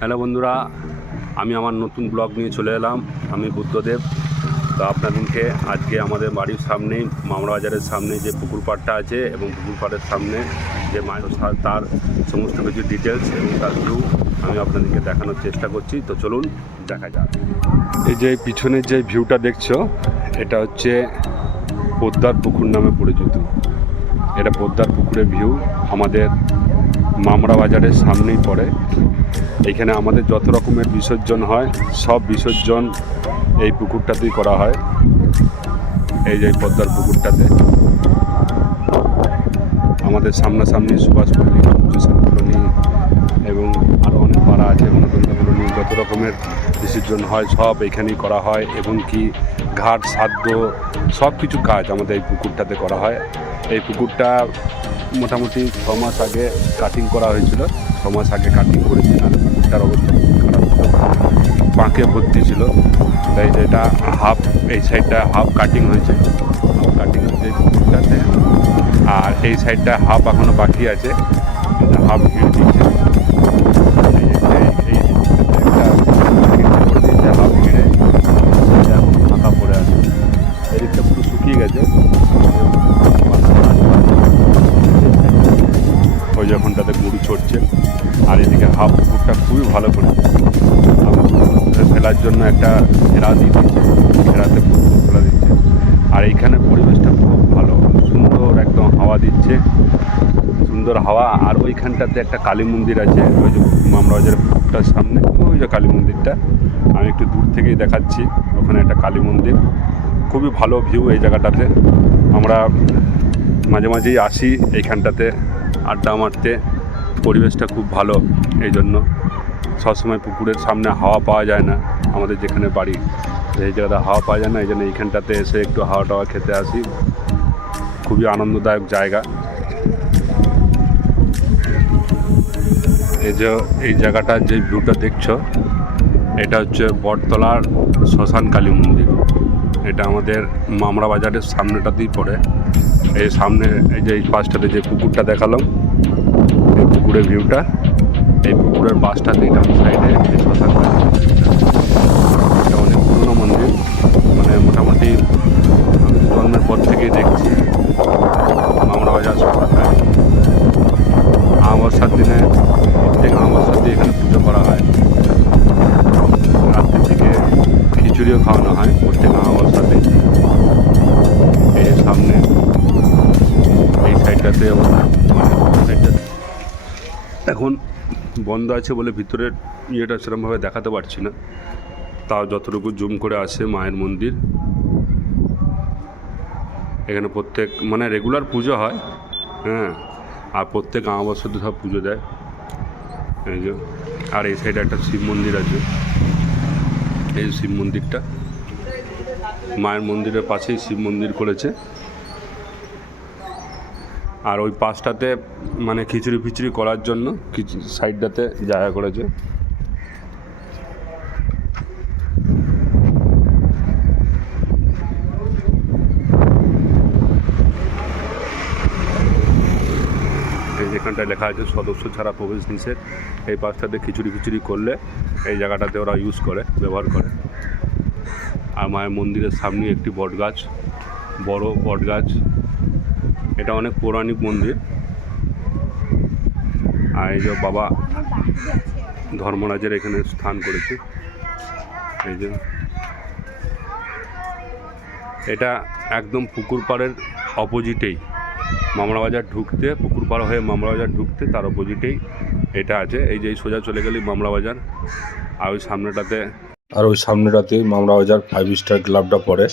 Hello বন্ধুরা, আমি আমার নতুন ব্লগ নিয়ে চলে এলাম, আমি বুদ্ধদেব। তো আপনাদেরকে আজকে আমাদের বাড়ির সামনেই মামরা বাজারের সামনে যে পুকুর পাড়টা আছে এবং পুকুর পাড়ের সামনে যে মায়ের তার সমস্ত কিছু ডিটেলস এবং তার ভিউ আমি আপনাদেরকে দেখানোর চেষ্টা করছি। তো চলুন, দেখা যাক। এই যে পিছনের যে ভিউটা দেখছ, এটা হচ্ছে পোদ্দার পুকুর নামে পরিচিত। এটা পোদ্দার পুকুরের ভিউ আমাদের মামরা বাজারের সামনেই পড়ে। এখানে আমাদের যত রকমের বিসর্জন হয়, সব বিসর্জন এই পুকুরটাতেই করা হয়। এই যে পদ্মার পুকুরটাতে। আমাদের সামনাসামনি সুভাষপল্লী এবং আরও অনেক পাড়া আছে গণতন্ত্র যত রকমের বিসর্জন হয়, সব এখানেই করা হয় এবং কি ঘাট সাধ্য সব কিছু কাজ আমাদের এই পুকুরটাতে করা হয়। এই পুকুরটা মোটামুটি ছ মাস আগে কাটিং করা হয়েছিল। ছ মাস আগে কাটিং করেছিলাম তার অবস্থা খারাপ বাঁকে ভর্তি ছিল। তাই এটা হাফ এই সাইডটা হাফ কাটিং হয়েছে। হাফ কাটিং হয়েছে আর এই সাইডটা হাফ এখনও বাকি আছে। হাফ ভিড় দিচ্ছে। হাফ ভিড়ে এখন ফাঁকা আছে। এদিকটা পুরো শুকিয়ে গেছে। যখনটাতে গরু চড়ছে। আর এদিকে হাফ পুকুরটা খুবই ভালো ধরে ফেলার জন্য একটা ঘেরা দিয়ে দিচ্ছে, ঘেরাতে পুকুর ফেলা দিচ্ছে। আর এইখানে পরিবেশটা খুব ভালো, সুন্দর একদম হাওয়া দিচ্ছে, সুন্দর হাওয়া। আর ওইখানটাতে একটা কালী মন্দির আছে, ওই যে মামরাবাজারের পুকুরটার সামনে, ওই যে কালী মন্দিরটা। আমি একটু দূর থেকেই দেখাচ্ছি, ওখানে একটা কালী মন্দির। খুবই ভালো ভিউ এই জায়গাটাতে। আমরা মাঝে মাঝেই আসি এইখানটাতে। আড্ডা মারতে, পরিবেশটা খুব ভালো, এই জন্য। সবসময় পুকুরের সামনে হাওয়া পাওয়া যায় না, আমাদের যেখানে বাড়ি। এই জায়গাটা হাওয়া পাওয়া যায় না, এই জন্য এইখানটাতে এসে একটু হাওয়া টাওয়া খেতে আসি। খুবই আনন্দদায়ক জায়গা। এই যে, এই জায়গাটার যে ভিউটা দেখছ, এটা হচ্ছে বটতলার শ্মশান কালী মন্দির। এটা আমাদের মামরা বাজারের সামনেটাতেই পড়ে। এই সামনে, এই যে এই পাশটাতে যে পুকুরটা দেখালাম এই পুকুরের ভিউটা এই পুকুরের পাশটাতে ডান সাইডে এটা অনেক পুরনো মন্দির। মানে মোটামুটি জন্মের পর থেকেই দেখছি। মামরা বাজার শ্মশানটায় আমাবস্যার দিনে প্রত্যেক আমাবস্যার দিনে এখানে পুজো করা হয়। রাত্রির দিকে খিচুড়িও খাওয়ানো হয় প্রত্যেক আমাবস্যাতে এই সামনে এই সাইডটাতে সাইডটা এখন বন্ধ আছে বলে ভিতরের ইয়েটা সেরকমভাবে দেখাতে পারছি না। তাও যতটুকু জুম করে আসে মায়ের মন্দির। এখানে প্রত্যেক মানে রেগুলার পুজো হয় হ্যাঁ আর প্রত্যেক আমাবস্যাতে সব পুজো দেয়। এই যে, আর এই সাইডে একটা শিব মন্দির আছে। এই শিব মন্দিরটা মায়ের মন্দিরের পাশেই শিব মন্দির করেছে। আর ওই পাশটাতে মানে খিচুড়ি ফিচুড়ি করার জন্য সাইডটাতে জায়গা করেছে। এই যেখানটায় লেখা আছে, সদস্য ছাড়া প্রবেশ নিষেধ। এই পাশটাতে খিচুড়ি খিচুড়ি করলে এই জায়গাটাতে ওরা ইউজ করে, ব্যবহার করে। আর মায়ের মন্দিরের সামনে একটি বট গাছ বড় বট গাছ এটা অনেক পৌরাণিক মন্দির। আর এই যে বাবা ধর্মরাজের এখানে স্থান করেছে। এই যে এটা একদম পুকুর পাড়ের অপোজিটেই। মামলা বাজার ঢুকতে, পুকুর পাড় হয়ে মামলা বাজার ঢুকতে তার অপোজিটেই এটা আছে। এই যে সোজা চলে গেলেই মামলা বাজার আর ওই সামনেটাতে আর ওই সামনেটাতেই মামলা বাজার ফাইভ স্টার ক্লাবটা পড়ে।